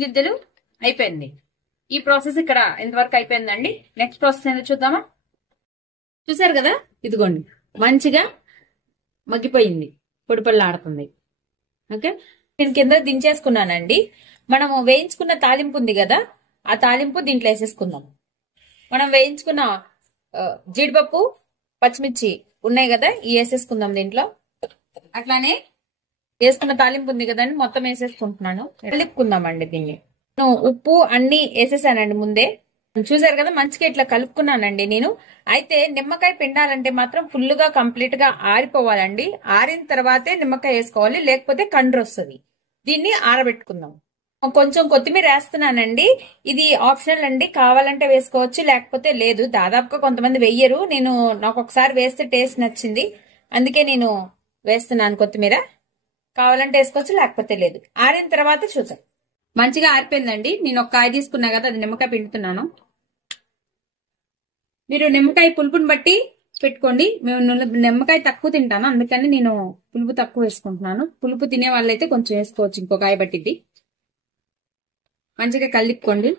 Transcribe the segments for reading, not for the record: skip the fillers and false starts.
గిద్దెలు అయిపోయింది. ఈ ప్రాసెస్ ఇక్కడ ఎంతవరకు అయిపోయిందండి. నెక్స్ట్ ప్రాసెస్ ఏంటో చూద్దామా. చూసారు కదా, ఇదిగోండి మంచిగా మగ్గిపోయింది, పొడి ఆడుతుంది. ఓకే, నేను కింద దించేసుకున్నానండి. మనము వేయించుకున్న తాలింపు ఉంది కదా, ఆ తాలింపు దీంట్లో వేసేసుకుందాం. మనం వేయించుకున్న జీడిపప్పు, పచ్చిమిర్చి ఉన్నాయి కదా, ఇవి వేసేసుకుందాం దీంట్లో. అట్లానే వేసుకున్న తాలింపు ఉంది కదండి, మొత్తం వేసేసుకుంటున్నాను. కలుపుకుందామండి దీన్ని. ఉప్పు అన్ని వేసేసానండి ముందే. చూసారు కదా, మంచిగా ఇట్లా కలుపుకున్నానండి నేను. అయితే నిమ్మకాయ పిండాలంటే మాత్రం ఫుల్ గా కంప్లీట్ గా ఆరిపోవాలండి. ఆరిన తర్వాతే నిమ్మకాయ వేసుకోవాలి, లేకపోతే కండ్రు వస్తుంది. దీన్ని ఆరబెట్టుకుందాం. కొంచెం కొత్తిమీర వేస్తున్నానండి. ఇది ఆప్షనల్ అండి, కావాలంటే వేసుకోవచ్చు, లేకపోతే లేదు. దాదాపుగా కొంతమంది వెయ్యరు. నాకు ఒకసారి వేస్తే టేస్ట్ నచ్చింది, అందుకే నేను వేస్తున్నాను కొత్తిమీర. కావాలంటే వేసుకోవచ్చు, లేకపోతే లేదు. ఆరిన తర్వాత చూద్దాం. మంచిగా ఆరిపోయిందండి. నేను ఒక కాయ తీసుకున్నా కదా, అది నిమ్మకాయ పిండుతున్నాను. మీరు నిమ్మకాయ పులుపుని బట్టి పెట్టుకోండి. మేము నిమ్మకాయ తక్కువ తింటాను, అందుకని నేను పులుపు తక్కువ వేసుకుంటున్నాను. పులుపు తినే వాళ్ళైతే కొంచెం వేసుకోవచ్చు, ఇంకో కాయ పట్టిద్ది. మంచిగా కలుపుకోండి.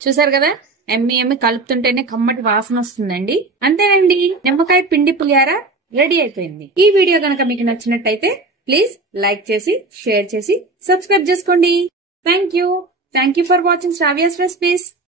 చూసారు కదా, ఎమ్మి కలుపుతుంటేనే కమ్మటి వాసన వస్తుందండి. అంతేనండి, నిమ్మకాయ పిండి పులిహార రెడీ అయిపోయింది. ఈ వీడియో కనుక మీకు నచ్చినట్టయితే ప్లీజ్ లైక్ చేసి, షేర్ చేసి, సబ్స్క్రైబ్ చేసుకోండి. Thank you for watching Shravya's recipes.